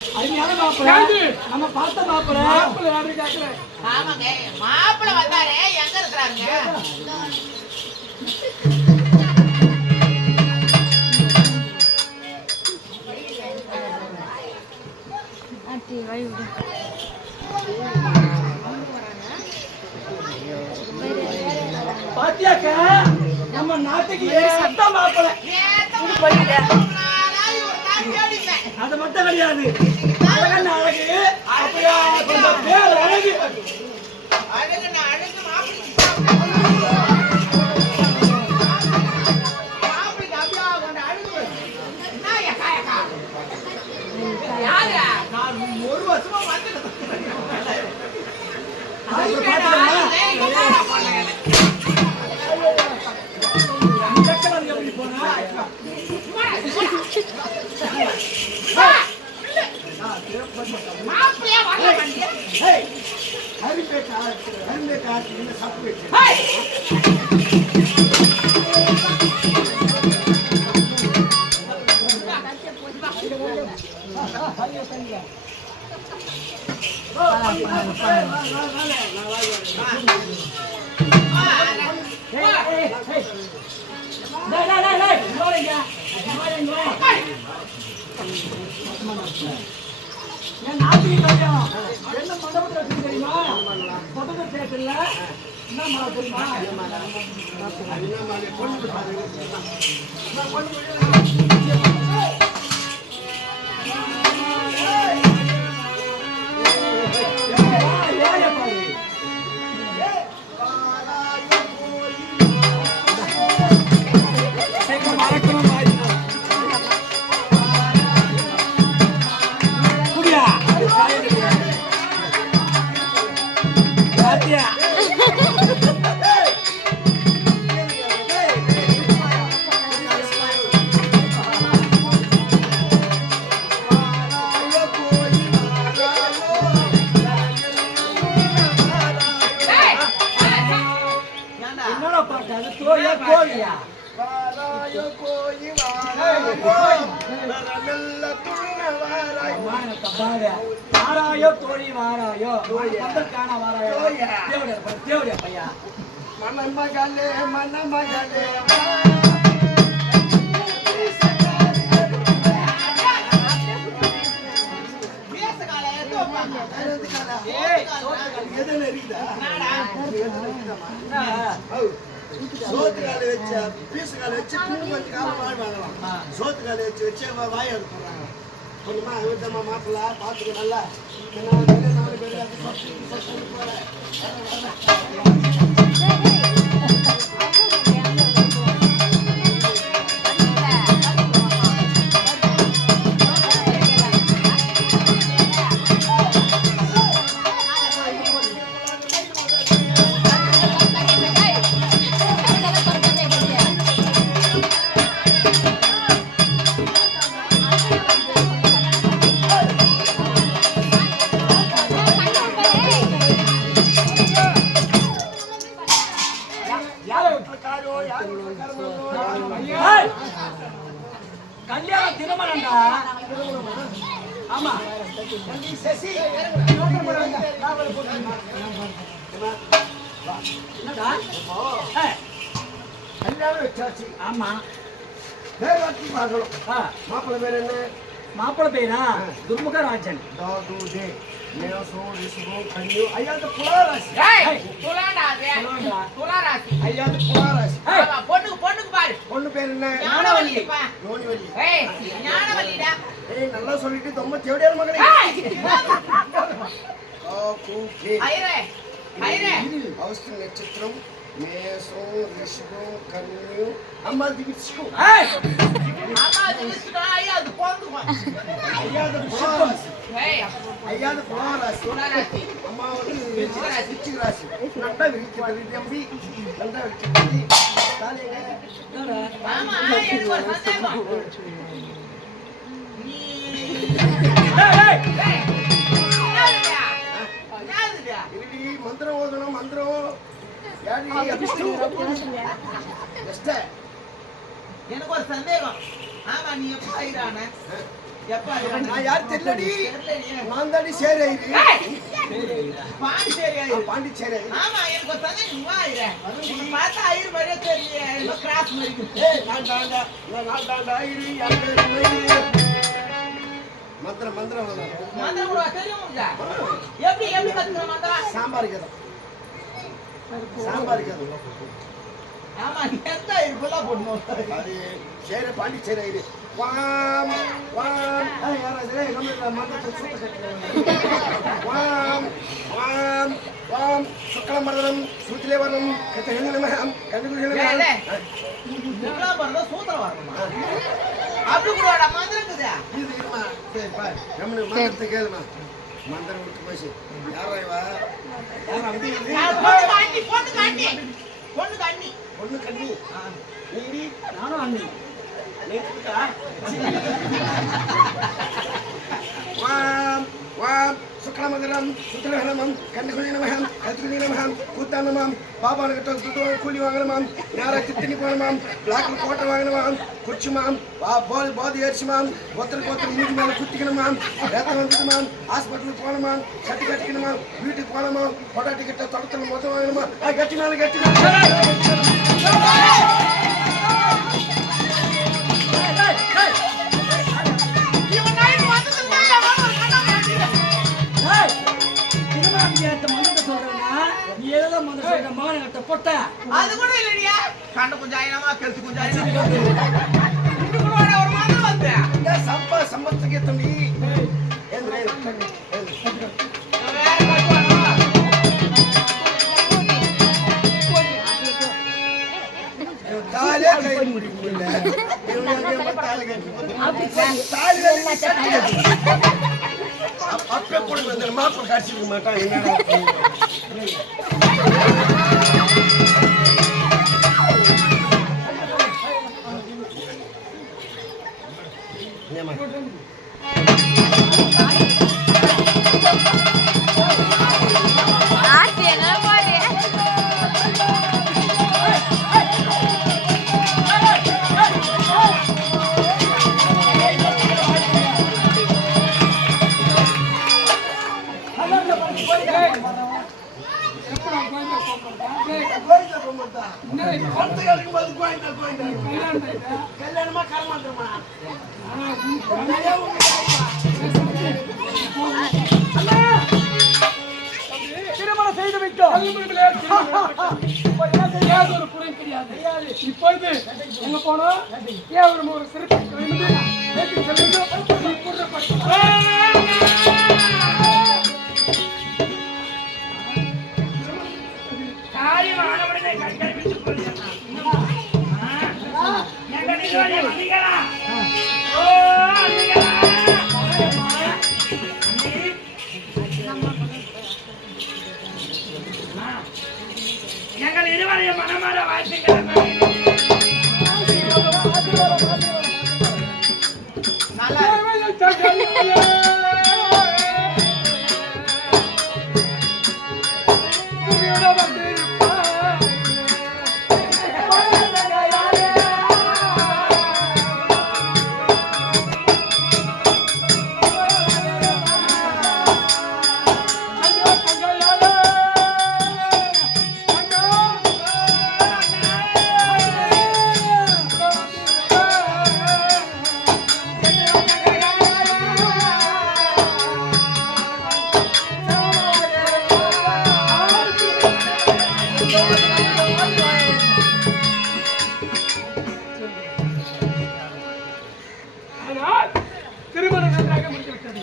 அருமையான மாப்பிள்ளை. நம்ம பார்த்த மாப்பிள்ளை. மாப்பிள்ளை யாரு கேக்குறேன்? ஆமாங்க, மாப்பிள்ளை வந்தாரே, எங்க இருக்கிறாங்க? பாத்தியாக்கா, நம்ம நாட்டுக்கு ஏத்த மாப்பிள்ளை. அது மட்டும் கிடையாது, அழகன் அழகு, அப்படியா கொஞ்சம் பேர் அழகு. அழகு மாப்பிள்ளைக்கு அப்படியா கொஞ்சம் அழகு. என்ன எக்கா யாரு? நான் ஒரு வருஷமா வந்து என் நாட்டுக்கு கல்யாணம் என்ன மண்டபத்தில் வச்சு தெரியுமா? மொத்தத்தை சேர்த்துல என்ன மாலை தெரியுமா? வாராயோ தோழி வாராயோ காண வாராயோ தேவடைய பையா மணமகளே மணமகளே சோத்து காலை வச்சு பீசு காலை வச்சு கொஞ்சம் காலம் வாங்கலாம். சோத்து காலை வச்சு வாய போடுறாங்க. கொஞ்சமா விட்டமா மாப்பிள்ளை பார்த்துக்க நல்லா 4 பேர் கல்யாண திருமணம்டா. ஆமா சசி கல்யாணம் வச்சாச்சு. ஆமா பேர் வாக்கி பார்க்கணும். மாப்பிள்ளை பேர் என்ன? மாப்பிள்ளை பேரா துர்முகராஜன். பொண்ணுக்கு பாரு. பொண்ணு பேர் என்ன? நல்லா சொல்லிட்டு ரொம்ப தேவையான மகனே. நட்சத்திரம் மேசம் ரிஷபம் கன்னியூ அம்மா திவிச்சுக்கு ஐயாது புலாராசி அம்மா வந்து ராசி நட்டா விரிக்கிறது தம்பி நட்டா விரிக்கிறது மந்திரம் ஓதணும். மந்திரம் எனக்கு ஒரு சந்தேகம். ஆமா, நீ எப்ப ஆயிரான எப்பா நான் யார் தெரியலடி. தெரியலையே. நான் தாண்டி சேரி ஐயரு. ஏய், பாண்டிச்சேரி ஐயர். பாண்டிச்சேரி ஐயரு. ஆமா, எனக்கு ஒரு தந்தை நீ வா ஐயரே. உன்னை பார்த்தா ஐயர் மாதிரியே தெரியலையே. ஏதோ கிராஸ் மாதிரி இருக்கு. ஏய், நான் தாண்டா ஐயரு, என் பேரு மயிரு. மந்திரம் வரும். மந்திரம் கூட தெரியும் உனக்கு? எப்படி கத்துக்கிற மந்திரம்? சாம்பார் கதை. ஆமா, நீ எந்த ஐயர் ஃபுல்லா போடணும். அது சேரி பாண்டிச்சேரி ஐயரு. வாம் வாம். ஏய், யாராவது ஏய், நம்ம மந்திரத்தை சூத்த கட்டுறாங்க. வாம் சுக்லமர்தனம் சூத்திலே வரணம் கத்தகங்கனம் கண்டுகுலனம். ஏய், டேய். இதெல்லாம் வரணும், சூத்திரம் வரணுமா? அப்படி கூட வாடா, மந்திரம் இருக்குதா? இது இருமா. சரி பாரு. நம்மள மந்திரத்தை கேளுமா. மந்திரம் விட்டு போச்சு. யாரா இவா? யார் அம்பி இது? பொண்ணுக்கு அண்ணி. பொண்ணு கண்ணி. நீ நானும் அண்ணி. வாம் சுக்லமர்தனம் சுத்திரஹனமம் கண்டுகுலனம் கத்துகுலனம் கூத்தானமாம் பாபான கிட்ட கூலி வாங்கணுமாம் யாரை திட்டினி போனமாம் பிளாக்ல கோட்டை வாங்கணுமாம் குடிச்சுமாம் போதி ஏறிச்சுமாம் ஒருத்தருக்கு மூஞ்சி மேலே குத்திக்கணுமாம் ரத்தம் வந்துடுமாம் ஹாஸ்பிட்டலுக்கு போனமாம் கட்டிக்கணுமாம் வீட்டுக்கு போனமாம் பொட்டாட்டி கிட்ட தொடத்துல மொத்தம் வாங்கணுமா கட்டினாலும் அது கூட இல்லையா? கண்ணு கொஞ்சம் ஆயினமா, கழுத்து கொஞ்சம் ஆயினமா. இது கூட வாடா, ஒரு மந்திரம் வந்து. சம்பத்துக்கு தம்பி வேற கட்டுவானா? தாலே கை முடியல தாலி அப்பே போட்டு வந்து மாப்பிள்ளை காட்சிக்க மாட்டான் கல்யாணமா கரமாத்திரமா திருமணம் செய்து விட்டோம். ஒரு குறை கிடையாது. இப்பொழுது எங்க போனோம்? ஏன் ஒரு எங்கள் இருவரையும் மனமாற வாழ்த்துக்கள். திருமணம் நன்றாக முடிந்து விட்டது.